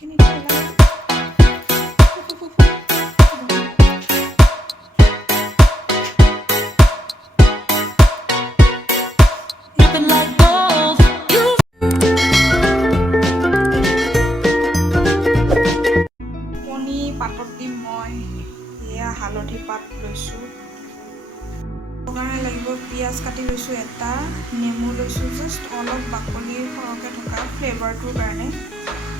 পাতত দিম মই এয়া হালধি পাত লৈছোঁ কাৰণে লাগিব পিঁয়াজ কাটি লৈছোঁ এটা নেমু লৈছোঁ জাষ্ট অলপ বাকলি সৰহকৈ থকা ফ্লেভাৰটোৰ কাৰণে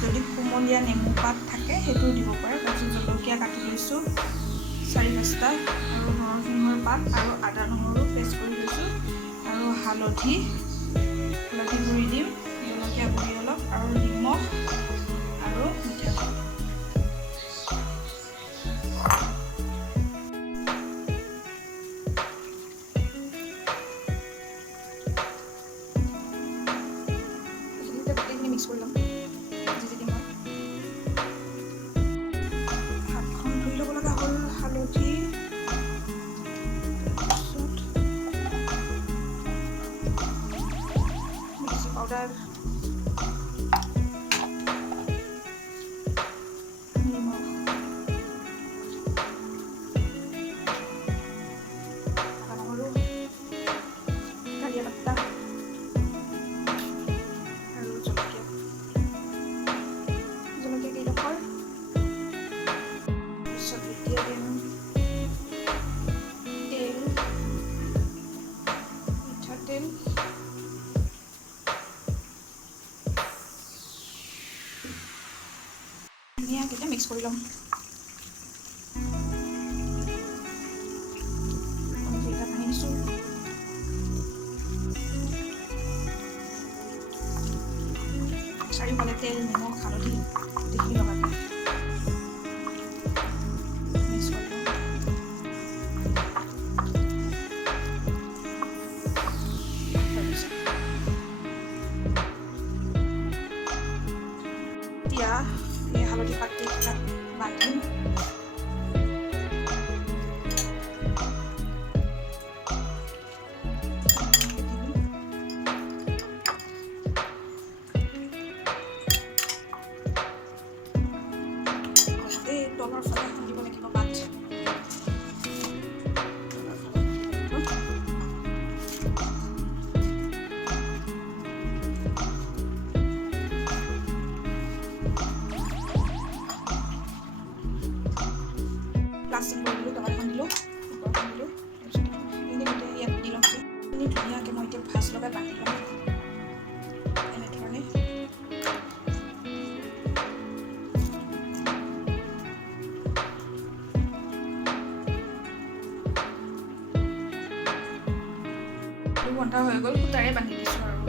যদি কুমলীয়া নেমু পাত থাকে সেইটো দিব পাৰে তাৰপিছত জলকীয়া কাটি লৈছোঁ 4-5টা আৰু নৰসিংহৰ পাত আৰু আদা নহৰু পেষ্ট কৰি লৈছোঁ আৰু হালধি গুড়ি দিম জলকীয়া গুড়ি অলপ আৰু নিমখ আৰু মিঠাতেল মিক্স কৰি ল'ম হাতখন ধুই ল'ব লগা হ'ল হালধি মিক্সি পাউডাৰ নিমখ নহৰু ধনিয়া পাত্তা আৰু জলকীয়া কেইডোখৰ তাৰপিছত এতিয়া দিম তেল মিঠাতেল ধুনীয়াকৈ মিক্স কৰি ল'ম পানী দিছোঁ চাৰিওফালে তেল নিমখ হালধি গোটেইখিনি লগাই মিক্স কৰি ল'ম এতিয়া এই হালধি পাতবিলাক বান্ধিম তলৰ ফালে খুন্দিব লাগিব পাত প্লাষ্টিক কৰি দিলোঁ তলত খুন্দিলোঁ ওপৰত খুন্দিলোঁ তাৰপিছত এইখিনি গোটেই ইয়াত দি ল'ম এইখিনি ধুনীয়াকৈ মই এতিয়া ভাজ লগাই বান্ধি ল'ম এনেধৰণে বন্ধা হৈ গ'ল সূতাৰে বান্ধি দিছোঁ আৰু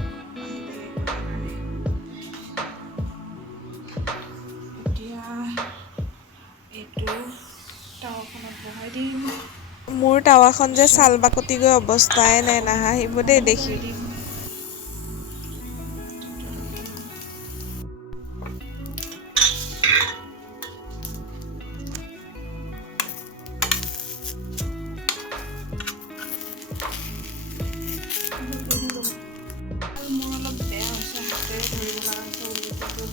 এতিয়া এইটো টাৱাখনত বহাই দিম মোৰ টাৱাখন যে চাল বাকতি গৈ অৱস্থাই নাই নাহাঁহিব দেই দেখি মোৰ অলপ বেয়া হৈছে হাতেৰে ধৰিব লগা হৈছে উল্টাটো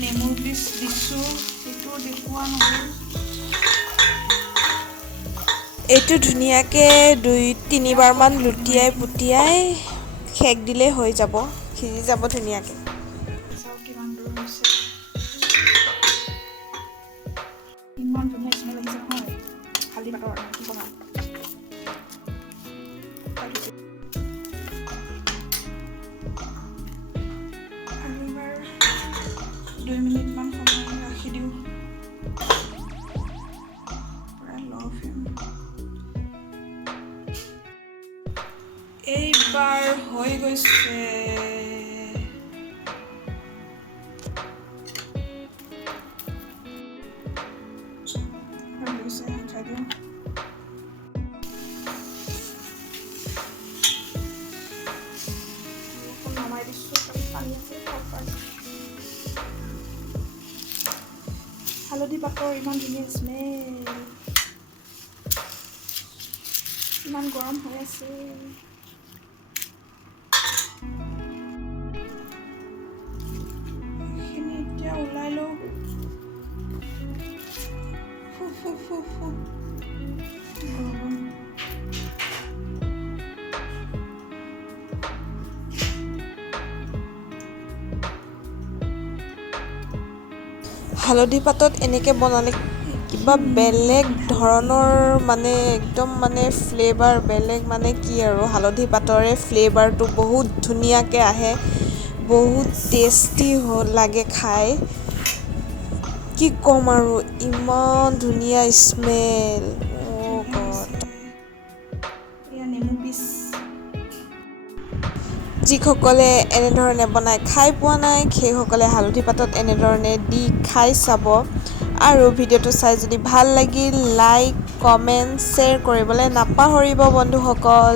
নেমুৰ পিচ দিছোঁ সেইটো দেখুওৱা নহ'ল এইটো ধুনীয়াকৈ 2-3বাৰমান লুটিয়াই পুটিয়াই সেক দিলেই হৈ যাব সিজি যাব ধুনীয়াকৈ চাওক কিমান দূৰ হৈছে ইমান ধুনীয়া স্মেল আহিছে নহয় হালধি পাতৰ কি বনাম আৰু এবাৰ 2 মিনিটমান সময় ৰাখি দিওঁ পূৰা ল' ফ্লেম এইবাৰ হৈ গৈছে খাই দিওঁ নমাই দিছোঁ পানী আছে হালধি পাতৰ ইমান ধুনীয়া স্মেল ইমান গৰম হৈ আছে হালধি পাতত এনেকৈ বনালে কিবা বেলেগ ধৰণৰ মানে একদম মানে ফ্লেভাৰ বেলেগ মানে কি আৰু হালধি পাতৰে ফ্লেভাৰটো বহুত ধুনীয়াকৈ আহে, বহুত টেষ্টি লাগে খাই। কি ক'ম আৰু ইমান ধুনীয়া স্মেল। অ' গড। এয়া নেমু পিচ। যিসকলে এনেধৰণে বনাই খাই পোৱা নাই সেইসকলে হালধি পাতত এনেধৰণে দি খাই চাব। আৰু ভিডিঅ'টো চাই যদি ভাল লাগিল লাইক, কমেণ্ট, শ্বেয়াৰ কৰিবলৈ নাপাহৰিব বন্ধুসকল।